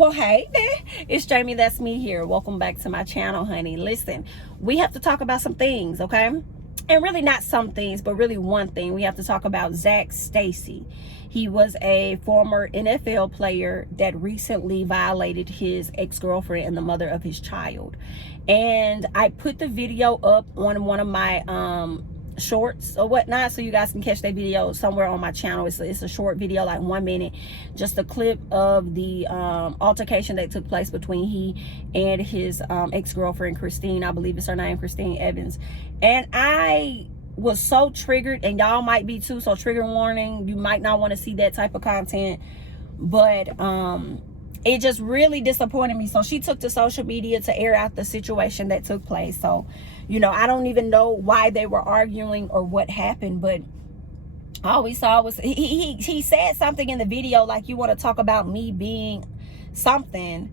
Well, hey there, it's Jamie, that's me here. Welcome back to my channel, honey. Listen, we have to talk about some things, okay? And really not some things, but really one thing. We have to talk about Zac Stacy. He was a former NFL player that recently violated his ex-girlfriend and the mother of his child. And I put the video up on one of my shorts or whatnot, so you guys can catch that video somewhere on my channel. It's a short video, like 1 minute, just a clip of the altercation that took place between he and his ex-girlfriend Christine. I believe it's her name, Christine Evans. And I was so triggered, and y'all might be too, so trigger warning, you might not want to see that type of content. But it just really disappointed me. So she took to social media to air out the situation that took place. So, you know, I don't even know why they were arguing or what happened, but all we saw was he said something in the video like, you want to talk about me being something,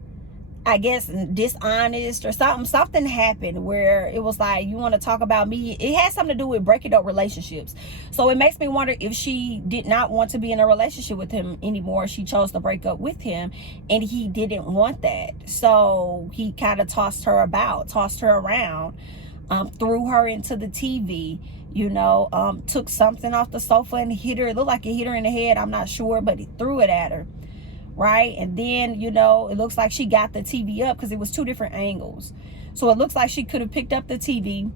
I guess dishonest or something happened where it was like, you want to talk about me. It had something to do with breaking up relationships. So it makes me wonder if she did not want to be in a relationship with him anymore. She chose to break up with him, and he didn't want that. So he kind of tossed her around, threw her into the TV, you know, took something off the sofa and hit her. It looked like he hit her in the head, I'm not sure, but he threw it at her. Right? And then, you know, it looks like she got the TV up because it was 2 different angles. So it looks like she could have picked up the TV,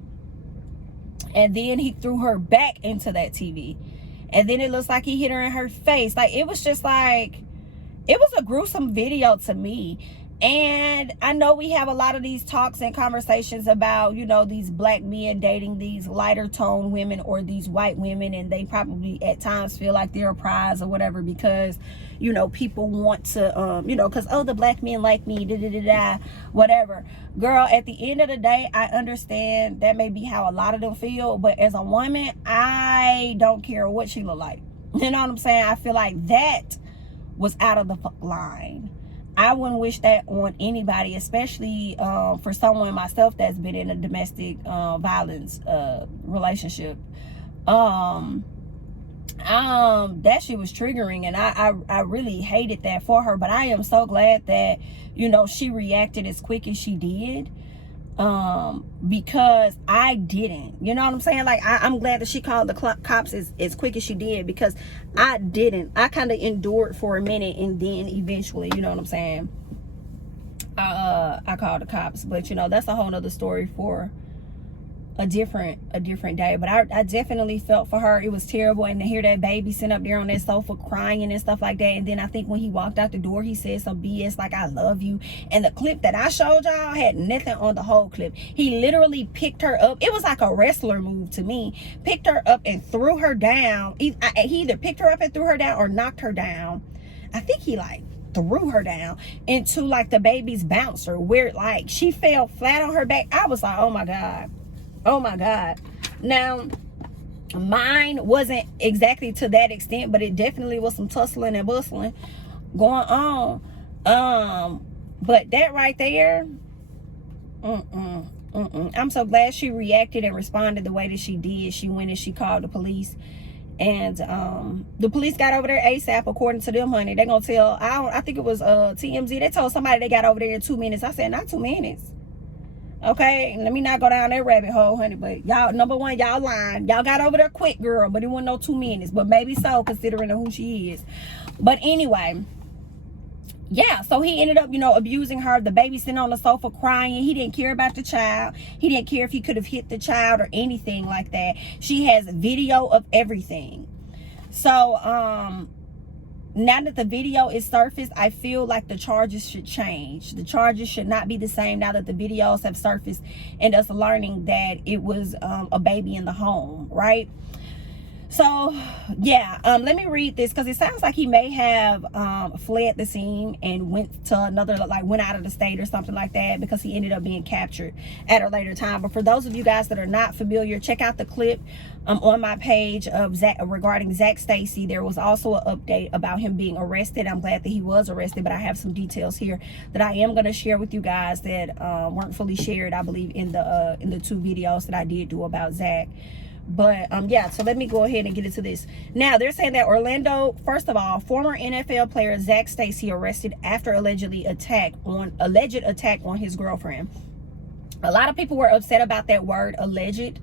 and then he threw her back into that TV. And then it looks like he hit her in her face. Like, it was just like, it was a gruesome video to me. And I know we have a lot of these talks and conversations about, you know, these black men dating these lighter tone women or these white women, and they probably at times feel like they're a prize or whatever because, you know, people want to, you know, because, oh, the black men like me, whatever. Girl, at the end of the day, I understand that may be how a lot of them feel, but as a woman, I don't care what she look like. You know what I'm saying? I feel like that was out of the line. I wouldn't wish that on anybody, especially for someone myself that's been in a domestic violence relationship. That shit was triggering, and I really hated that for her. But I am so glad that, you know, she reacted as quick as she did, because I didn't. You know what I'm saying? Like, I'm glad that she called the cops as quick as she did, because I didn't. I kind of endured for a minute, and then eventually, you know what I'm saying, I called the cops. But, you know, that's a whole nother story for a different day. But I definitely felt for her. It was terrible. And to hear that baby sitting up there on that sofa crying and stuff like that, and then I think when he walked out the door, he said some BS like, I love you. And the clip that I showed y'all had nothing on the whole clip. He literally picked her up. It was like a wrestler move to me. Picked her up and threw her down. He either picked her up and threw her down or knocked her down. I think he like threw her down into like the baby's bouncer, where like she fell flat on her back. I was like, oh my God. Oh my God. Now, mine wasn't exactly to that extent, but it definitely was some tussling and bustling going on. But that right there, I'm so glad she reacted and responded the way that she did. She went and she called the police, and the police got over there ASAP, according to them, honey. They're gonna tell, I think it was TMZ. They told somebody they got over there in 2 minutes. I said, not 2 minutes. Okay, let me not go down that rabbit hole, honey. But y'all, number one, y'all lying. Y'all got over there quick, girl, but it wasn't no 2 minutes. But maybe so, considering who she is. But anyway, yeah, so he ended up, you know, abusing her. The baby sitting on the sofa crying. He didn't care about the child. He didn't care if he could have hit the child or anything like that. She has video of everything. So, now that the video is surfaced, I feel like the charges should change. The charges should not be the same now that the videos have surfaced and us learning that it was a baby in the home, right? So, yeah, let me read this, because it sounds like he may have fled the scene and went to another, like went out of the state or something like that, because he ended up being captured at a later time. But for those of you guys that are not familiar, check out the clip on my page of regarding Zac Stacy. There was also an update about him being arrested. I'm glad that he was arrested, but I have some details here that I am going to share with you guys that weren't fully shared, I believe, in the 2 videos that I did do about Zac. But yeah, so let me go ahead and get into this. Now, they're saying that Orlando, first of all, former NFL player Zac Stacy arrested after alleged attack on his girlfriend. A lot of people were upset about that word alleged,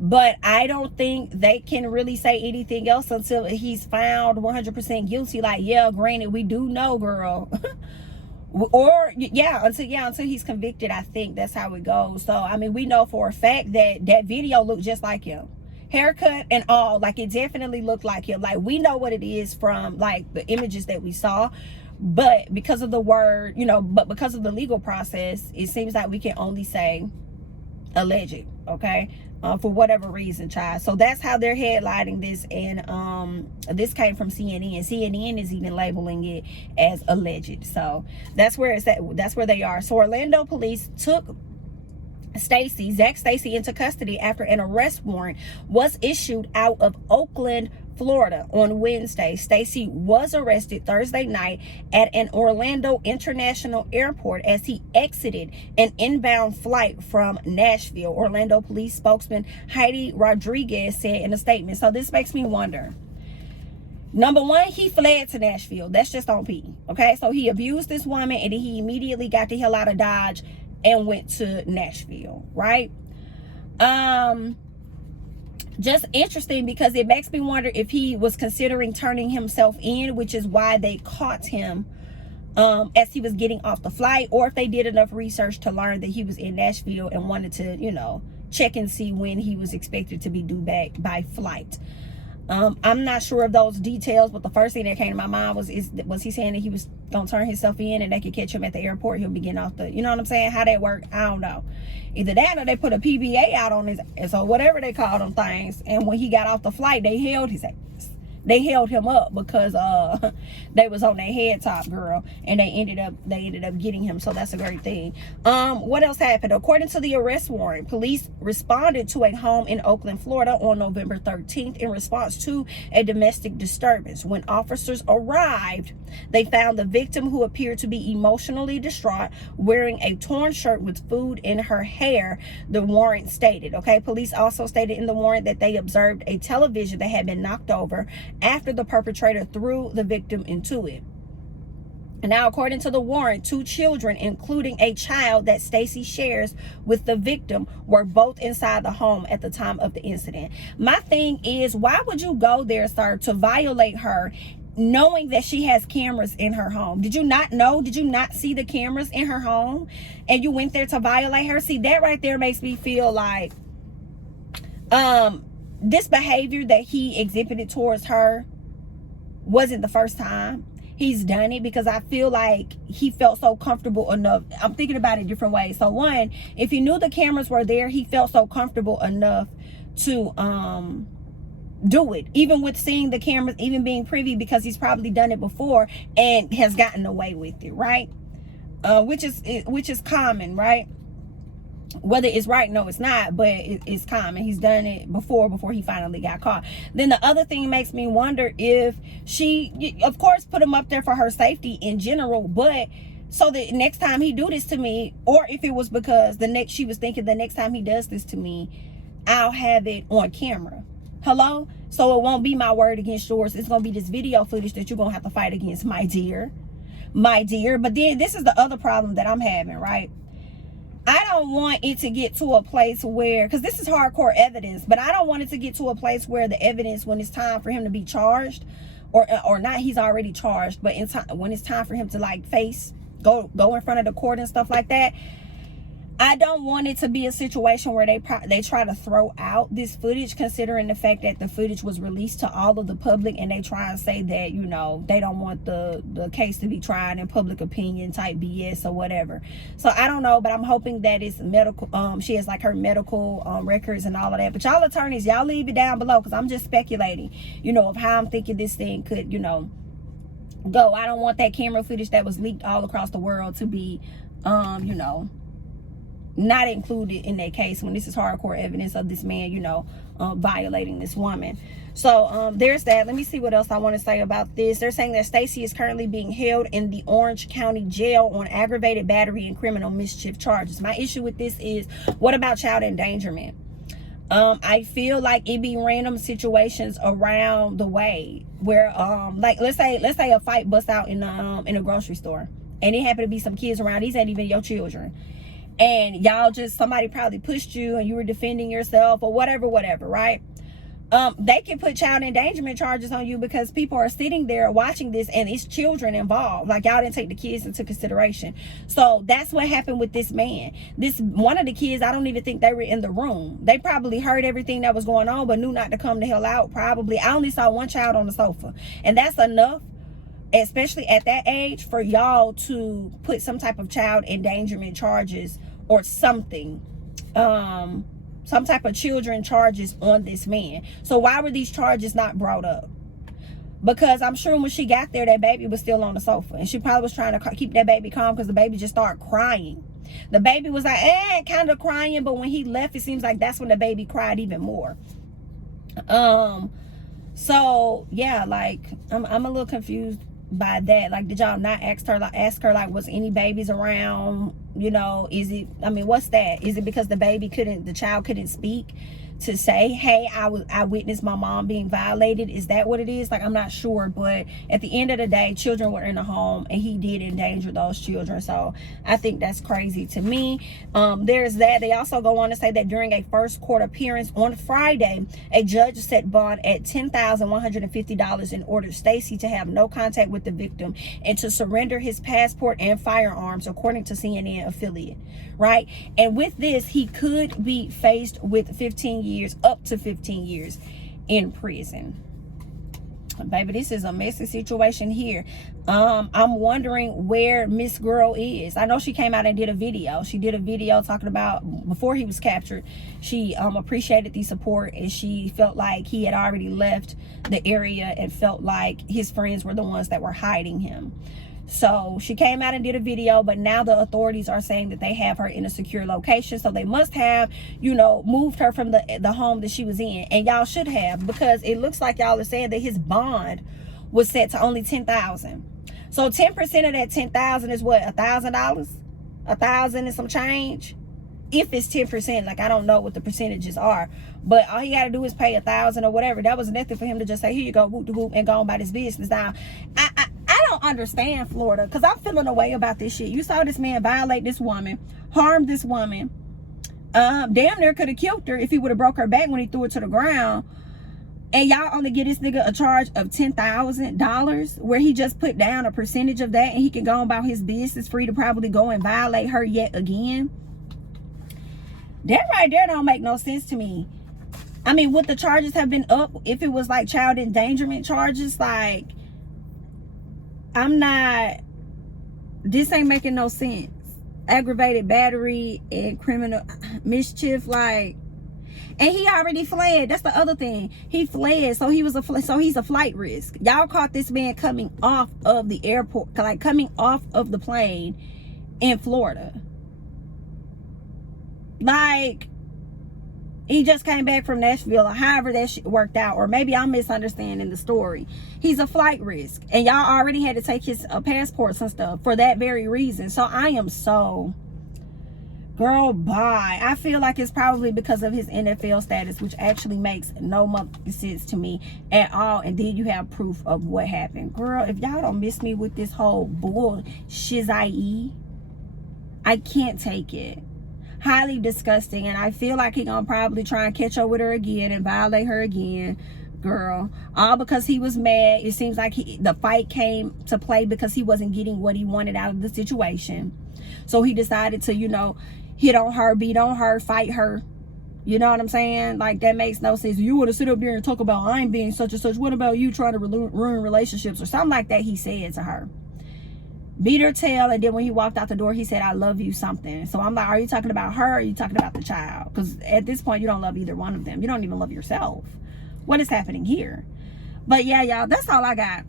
but I don't think they can really say anything else until he's found 100% guilty. Like, yeah, granted, we do know, girl. Or until he's convicted. I think that's how it goes. So I mean, we know for a fact that that video looked just like him, haircut and all. Like, it definitely looked like him. Like, we know what it is from like the images that we saw, but because of the word, but because of the legal process, it seems like we can only say alleged. Okay, for whatever reason, child. So that's how they're headlining this, and this came from CNN. CNN is even labeling it as alleged. So that's where it's at. That's where they are. So Orlando police took Zac Stacy into custody after an arrest warrant was issued out of Oakland, Florida on Wednesday. Stacy was arrested Thursday night at an Orlando International Airport as he exited an inbound flight from Nashville. Orlando police spokesman Heidi Rodriguez said in a statement. So this makes me wonder. Number one, he fled to Nashville. That's just on P. Okay, so he abused this woman and then he immediately got the hell out of Dodge and went to Nashville, right? Just interesting, because it makes me wonder if he was considering turning himself in, which is why they caught him as he was getting off the flight, or if they did enough research to learn that he was in Nashville and wanted to, check and see when he was expected to be due back by flight. I'm not sure of those details, but the first thing that came to my mind was he saying that he was gonna turn himself in and they could catch him at the airport? He'll be getting off the, you know what I'm saying? How that work, I don't know. Either that or they put a PBA out on his ass, or whatever they call them things. And when he got off the flight, they held his ass. They held him up because they was on their head top, girl, and they ended up getting him. So that's a great thing. What else happened? According to the arrest warrant, police responded to a home in Oakland, Florida on November 13th in response to a domestic disturbance. When officers arrived, they found the victim, who appeared to be emotionally distraught, wearing a torn shirt with food in her hair, the warrant stated. Okay, police also stated in the warrant that they observed a television that had been knocked over after the perpetrator threw the victim into it. Now, according to the warrant, 2 children, including a child that Stacy shares with the victim, were both inside the home at the time of the incident. My thing is, why would you go there, sir, to violate her, knowing that she has cameras in her home? Did you not know? Did you not see the cameras in her home? And you went there to violate her? See, that right there makes me feel like this behavior that he exhibited towards her wasn't the first time he's done it, because I feel like he felt so comfortable enough. I'm thinking about it different ways. So one, if he knew the cameras were there, he felt so comfortable enough to do it, even with seeing the cameras, even being privy, because he's probably done it before and has gotten away with it, right? Which is common, right? Whether it's right, no, it's not, but it's common. He's done it before he finally got caught. Then the other thing makes me wonder if she, of course, put him up there for her safety in general, but so the next time he do this to me, or if it was because she was thinking the next time he does this to me, I'll have it on camera. Hello? So it won't be my word against yours. It's gonna be this video footage that you're gonna have to fight against, my dear. But then this is the other problem that I'm having, right? I don't want it to get to a place where, because this is hardcore evidence, but I don't want it to get to a place where the evidence, when it's time for him to be charged, or not, he's already charged, but when it's time for him to like go in front of the court and stuff like that, I don't want it to be a situation where they try to throw out this footage, considering the fact that the footage was released to all of the public, and they try and say that, they don't want the case to be tried in public opinion type BS or whatever. So I don't know, but I'm hoping that it's medical. She has like her medical records and all of that. But y'all attorneys, y'all leave it down below, because I'm just speculating, of how I'm thinking this thing could, go. I don't want that camera footage that was leaked all across the world to be, not included in that case, when this is hardcore evidence of this man, violating this woman. So there's that. Let me see what else I want to say about this. They're saying that Stacy is currently being held in the Orange County Jail on aggravated battery and criminal mischief charges. My issue with this is, what about child endangerment? I feel like it be random situations around the way where like let's say a fight busts out in a grocery store, and it happened to be some kids around. These ain't even your children, and y'all just, somebody probably pushed you and you were defending yourself or whatever, right? They can put child endangerment charges on you because people are sitting there watching this and it's children involved. Like, y'all didn't take the kids into consideration. So that's what happened with this man. One of the kids, I don't even think they were in the room. They probably heard everything that was going on but knew not to come the hell out. Probably. I only saw one child on the sofa, and that's enough, especially at that age, for y'all to put some type of child endangerment charges or something, some type of children charges on this man. So why were these charges not brought up? Because I'm sure when she got there, that baby was still on the sofa, and she probably was trying to keep that baby calm because the baby just started crying. The baby was like, kind of crying, but when he left, it seems like that's when the baby cried even more. So yeah, like I'm a little confused by that. Like, did y'all not ask her like, was any babies around? You know, is it, I mean, what's that? Is it because the child couldn't speak to say, hey, I witnessed my mom being violated? Is that what it is? Like, I'm not sure, but at the end of the day, children were in the home and he did endanger those children. So I think that's crazy to me. There's that. They also go on to say that during a first court appearance on Friday, a judge set bond at $10,150 and ordered Stacy to have no contact with the victim and to surrender his passport and firearms, according to CNN affiliate, right? And with this, he could be faced with 15 years, up to 15 years in prison. Baby, this is a messy situation here. I'm wondering where Miss Girl is. I know she came out and did a video. She did a video talking about before he was captured. She appreciated the support, and she felt like he had already left the area and felt like his friends were the ones that were hiding him. So she came out and did a video, but now the authorities are saying that they have her in a secure location. So they must have, you know, moved her from the home that she was in. And y'all should have, because it looks like y'all are saying that his bond was set to only $10,000. So 10% of that $10,000 is what, $1,000? $1,000 and some change? If it's 10%, like, I don't know what the percentages are, but all he got to do is pay $1,000 or whatever. That was nothing for him to just say, here you go, whoop de whoop, and go on about his business. Now, I don't understand Florida, because I'm feeling a way about this shit. You saw this man violate this woman, harm this woman, damn near could have killed her if he would have broke her back when he threw her to the ground. And y'all only give this nigga a charge of $10,000, where he just put down a percentage of that and he can go about his business free to probably go and violate her yet again. That right there don't make no sense to me. I mean, would the charges have been up if it was like child endangerment charges? Like, this ain't making no sense. Aggravated battery and criminal mischief, like, and he already fled. That's the other thing. He fled, so he's a flight risk. Y'all caught this man coming off of the airport, like coming off of the plane in Florida. Like, he just came back from Nashville, or however that shit worked out, or maybe I'm misunderstanding the story. He's a flight risk, and y'all already had to take his passports and stuff for that very reason. So I am so, girl, bye. I feel like it's probably because of his NFL status, which actually makes no sense to me at all. And then you have proof of what happened. Girl, if y'all don't miss me with this whole bull shiz-I-E, I can't take it. Highly disgusting. And I feel like he gonna probably try and catch up with her again and violate her again, girl, all because he was mad. It seems like the fight came to play because he wasn't getting what he wanted out of the situation. So he decided to, you know, hit on her, beat on her, fight her. You know what I'm saying? Like, that makes no sense. You want to sit up there and talk about I'm being such and such, what about you trying to ruin relationships, or something like that he said to her. Beat her tail, and then when he walked out the door, he said, I love you something. So I'm like, are you talking about her, or are you talking about the child? Because at this point, you don't love either one of them. You don't even love yourself. What is happening here? But yeah, y'all, that's all I got.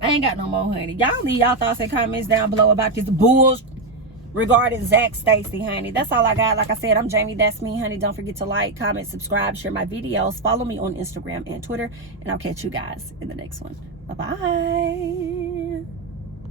I ain't got no more, honey. Y'all leave y'all thoughts and comments down below about this bullshit regarding Zac Stacy, honey. That's all I got. Like I said, I'm Jamie, that's me, honey. Don't forget to like, comment, subscribe, share my videos. Follow me on Instagram and Twitter, and I'll catch you guys in the next one. Bye-bye.